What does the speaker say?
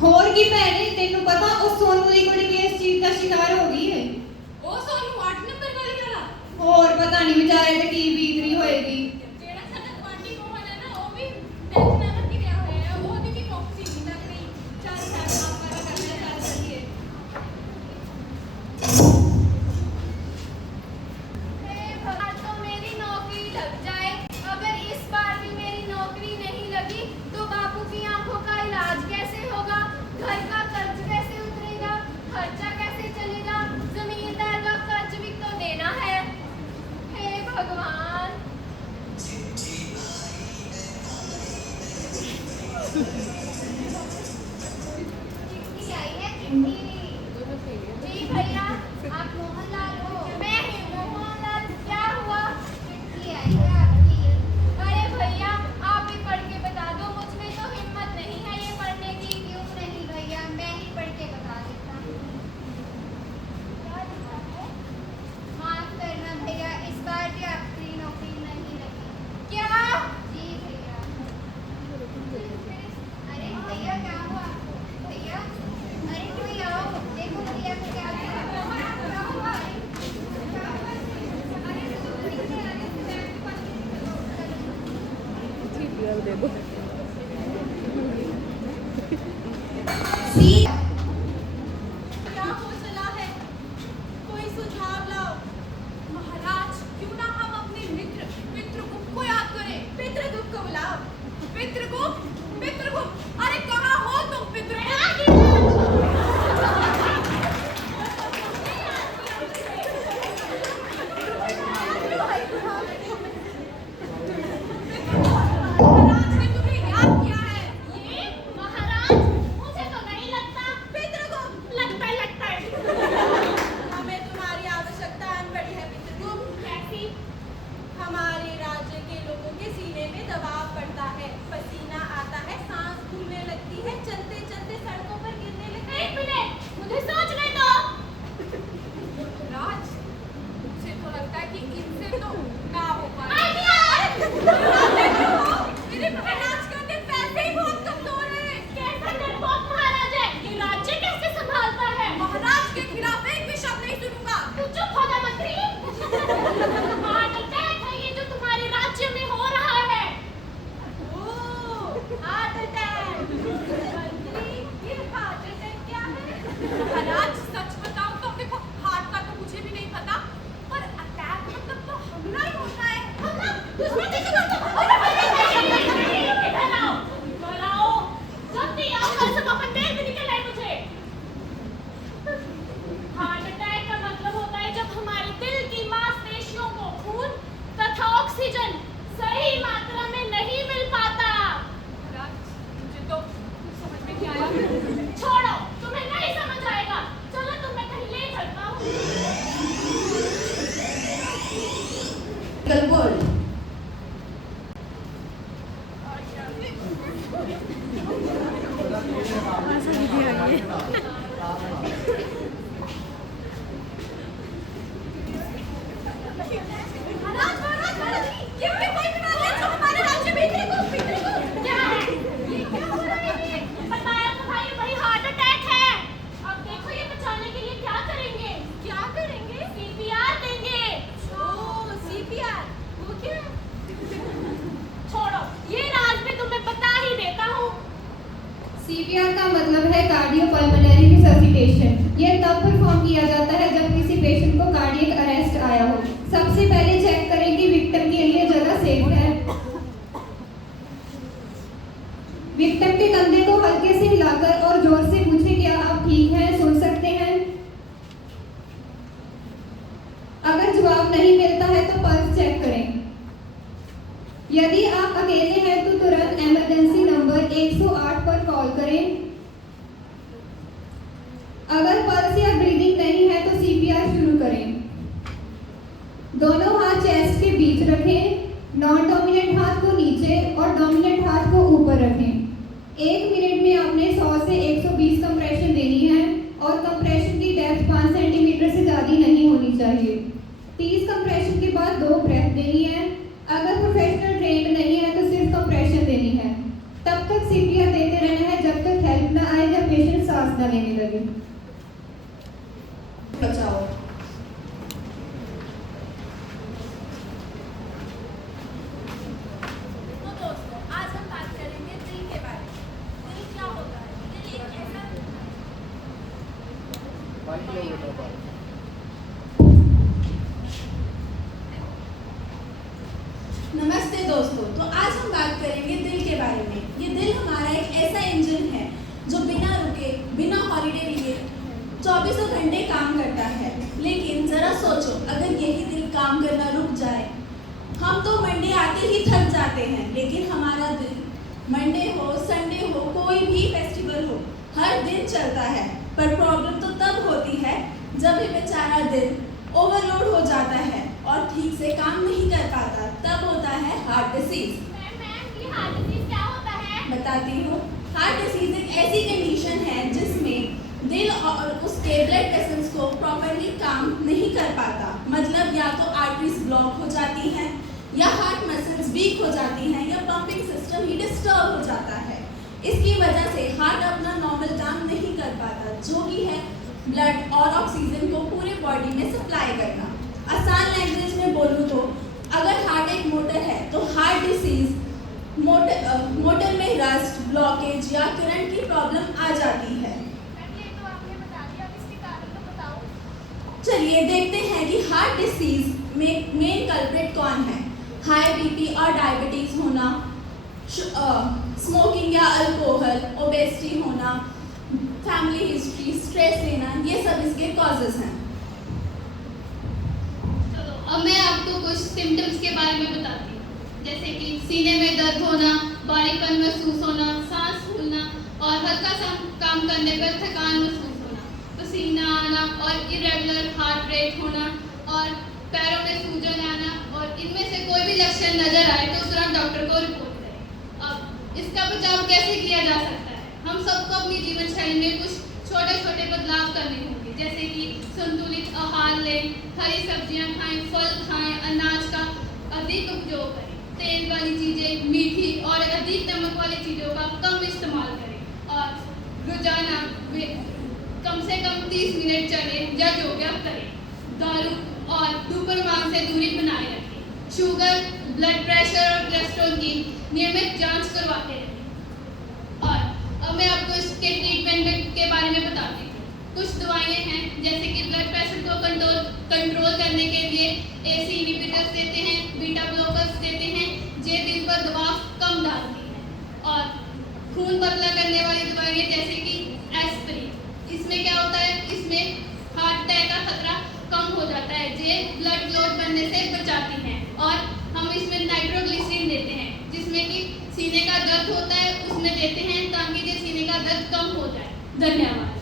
होर की भैने तेनू पता उस सोनू दी कुड़ी भी इस चीज का शिकार हो गई है। ओ सोनू 8 नंबर गली वाला होर पता नहीं बेचारे ते की बीत रही होएगी। जेड़ा साडा पार्टी मोहन है ना ओ भी टेंशन में गिरया होया है ओदी भी नौकरी नहीं लग रही। चल साथ आप वाला करना चल चलिए। आज तो मेरी नौकरी लग जाए। अगर इस बार भी मेरी नौकरी नहीं लगी तो बापू की आंखों का इलाज कैसे होगा, घर का कर्ज कैसे उतरेगा, खर्चा कैसे चलेगा, जमींदार का कर्ज भी तो देना है। हे भगवान। चिट्ठी आई है, चिट्ठी। जी भैया, आप मोहनलाल हो? मैं ही मोहनलाल। क्या हुआ? चिट्ठी आई है आपकी। अरे भैया, आप ही पढ़ के बता दो, मुझ में तो हिम्मत नहीं है ये पढ़ने की। क्यों नहीं भैया, मैं ही पढ़ के बता देता हूँ। क्या लिखा है? माफ करना भैया, इस बार भी आपकी नौकरी नहीं लगी। क्या? जी भैया। अरे भैया, क्या हुआ आपको? भैया, अरे कोई आओ, देखो भैया को क्या हुआ। क्या हुआ? क्या हुआ? अरे देखो, क्या हो चला है? कोई सुझाव लाओ। महाराज, क्यों ना हम अपने मित्र पितृगुप्त को याद करें। पितृगुप्त को बुलाओ। पितृगुप्त, पितृगुप्त, अरे कहाँ हो तुम महाराज ने तुम्हें याद किया है। ये महाराज, मुझे तो नहीं लगता। पितृगुप्त, लगता है। हमें तुम्हारी आवश्यकता आन पड़ी है पितृगुप्त। कैसी? हमारे राज्य के लोगों के सीने में दबाव पड़ता है, पसीना आता है, सांस फूलने लगती है, चलते चलते सड़कों पर गिरने लगती है। एक मिनट, मुझे सोचने दो। राज, मुझे तो लगता है कि इनसे तो ना हो पाए। मेरे महाराज का दिल वैसे ही बहुत कमजोर है। कैसा डरपोक महाराज है, ये राज्य कैसे संभालता है? महाराज के खिलाफ एक भी शब्द नहीं सुनूंगा। तू चुप हो जा मंत्री। हार्ट अटैक है ये जो तुम्हारे राज्य में हो रहा है। ओह, हार्ट अटैक। मंत्री, ये हार्ट अटैक क्या है? महाराज, सच बताऊं तो देखो, हार्ट का तो मुझे भी नहीं पता, पर अटैक मतलब तो हमला ही होता है। हमला? दुश्मन किसी को तो- नहीं, इधर आओ। इधर आओ। जल्दी आओ, घर से बाहर देर भी निकल आई मुझे। हार्ट अटैक का मतलब होता है जब हमारे दिल की मांसपेशियों को खून तथा ऑक्सीजन सही मात्रा में नहीं मिल पाता। महाराज, मुझे तो कुछ समझ में नहीं आया। छोड़ो, तुम्हें नहीं समझ आएगा। चलो तुम्हें कहीं ले चलता हूँ। वर्ल्ड महाराज, महाराज, महाराज, ये कोई बीमारी है जो हमारे राज्य में पितृगुप्त। क्या है? ये क्या हो रहा है ये? बताया तो भाई, वही हार्ट अटैक है। अब देखो ये बचाने के लिए क्या करेंगे? क्या करेंगे? CPR देंगे। ओह, CPR, वो क्या? छोड़ो, ये राज मैं तुम्हें बता ही देता हूँ। CPR का मतलब है कार्डियोपल्मोनरी रिससिटेशन। यह तब परफॉर्म किया जाता है जब किसी पेशेंट को कार्डियक अरेस्ट आया हो। सबसे पहले चेक करें कि विक्टिम के लिए जगह सेफ है। विक्टिम के कंधे को हल्के से हिलाकर और जोर से पूछें, क्या आप ठीक हैं, सुन सकते हैं? अगर जवाब नहीं मिलता है तो पल्स चेक करें। यदि आप अकेले हैं तो तुरंत इमरजेंसी नंबर 108 पर कॉल करें। अगर पल्स या ब्रीदिंग नहीं है तो CPR शुरू करें। दोनों हाथ चेस्ट के बीच रखें। नॉन डोमिनेंट हाथ को नीचे और डोमिनेंट हाथ को ऊपर रखें। 1 मिनट में आपने 100 से 120 कंप्रेशन देनी है और कंप्रेशन की डेप्थ 5 सेंटीमीटर से ज़्यादा नहीं होनी चाहिए। 30 कंप्रेशन के बाद 2 ब्रेथ देनी है। अगर प्रोफेशनल ट्रेंड नहीं है तो सिर्फ कंप्रेशन देनी है। तब तक CPR देते रहना है जब तक हेल्प ना आए या सांस न लेने लगे। बचाओ। तो दोस्तों, आज हम बात करेंगे दिल के बारे में। दिल क्या होता है? दिल एक ऐसा नमस्ते दोस्तों, तो आज हम बात करेंगे दिल के बारे में। ये दिल हमारा एक ऐसा इंजन है जो बिना रुके, बिना हॉलीडे लिए 24 घंटे काम करता है। लेकिन जरा सोचो, अगर यही दिल काम करना रुक जाए। हम तो मंडे आते ही थक जाते हैं, लेकिन हमारा दिल मंडे हो, संडे हो, कोई भी फेस्टिवल हो, हर दिन चलता है। पर प्रॉब्लम तो तब होती है जब ये बेचारा दिल ओवरलोड हो जाता है और ठीक से काम नहीं कर पाता। तब होता है हार्ट डिसीज। मैम ये हार्ट डिसीज क्या होता है? बताती हूँ। हार्ट डिसीज एक ऐसी कंडीशन है जिसमें दिल और उसके ब्लड वेसल्स को प्रॉपरली काम नहीं कर पाता। मतलब या तो आर्टरीज ब्लॉक हो जाती हैं, या हार्ट मसल्स वीक हो जाती हैं, या पंपिंग सिस्टम ही डिस्टर्ब हो जाता है। इसकी वजह से हार्ट अपना नॉर्मल काम नहीं कर पाता, जो कि है ब्लड और ऑक्सीजन को पूरे बॉडी में सप्लाई करना। आसान लैंग्वेज में बोलूँ तो अगर हार्ट एक मोटर है तो हार्ट डिसीज मोटर में रस्ट, ब्लॉकेज या करंट की प्रॉब्लम आ जाती है। मैम ये तो आपने बता दिया, अब इसके कारण तो बताओ। चलिए देखते हैं कि हार्ट डिसीज में मेन कल्प्रिट कौन है। हाई बीपी और डायबिटीज होना, स्मोकिंग या अल्कोहल, ओबेसिटी होना, फैमिली हिस्ट्री, स्ट्रेस लेना, ये सब इसके कॉजेज हैं। चलो अब मैं आपको कुछ सिम्टम्स के बारे में बताती हूँ, जैसे कि सीने में दर्द होना, भारीपन महसूस होना, सांस फूलना और हल्का सा काम करने पर थकान महसूस होना, पसीना आना और इरेगुलर हार्ट रेट होना और पैरों में सूजन आना। और इनमें से कोई भी लक्षण नजर आए तो तुरंत डॉक्टर को रिपोर्ट करें। अब इसका बचाव कैसे किया जा सकता है? हम सबको अपनी जीवन शैली में कुछ छोटे छोटे बदलाव करने होंगे, जैसे कि संतुलित आहार लें, हरी सब्जियां खाएं, फल खाएं, अनाज का अधिक उपयोग करें, तेल वाली चीज़ें, मीठी और अधिक नमक वाली चीज़ों का कम इस्तेमाल करें और रोजाना कम से कम 30 मिनट चलें या योगा करें। दारू और धूम्रपान से दूरी बनाए रखें। शुगर, ब्लड प्रेशर और कोलेस्ट्रॉल की नियमित जांच करवाते रहें। और अब मैं आपको इसके ट्रीटमेंट के बारे में बताती हूँ। कुछ दवाएं हैं, जैसे कि ब्लड प्रेशर को कंट्रोल करने के लिए एसी इनहिबिटर्स देते हैं, बीटा ब्लॉकर्स देते हैं, जो दिल पर दबाव कम डालती है। और खून पतला करने वाली दवाएं जैसे कि एस्पिरिन। इसमें क्या होता है, इसमें हार्ट अटैक का खतरा कम हो जाता है, जो ब्लड क्लॉट बनने से बचाती हैं। और हम इसमें नाइट्रोग्लिसरीन देते हैं, जिसमें कि सीने का दर्द होता है उसमें देते हैं, ताकि जो सीने का दर्द कम हो जाए। धन्यवाद।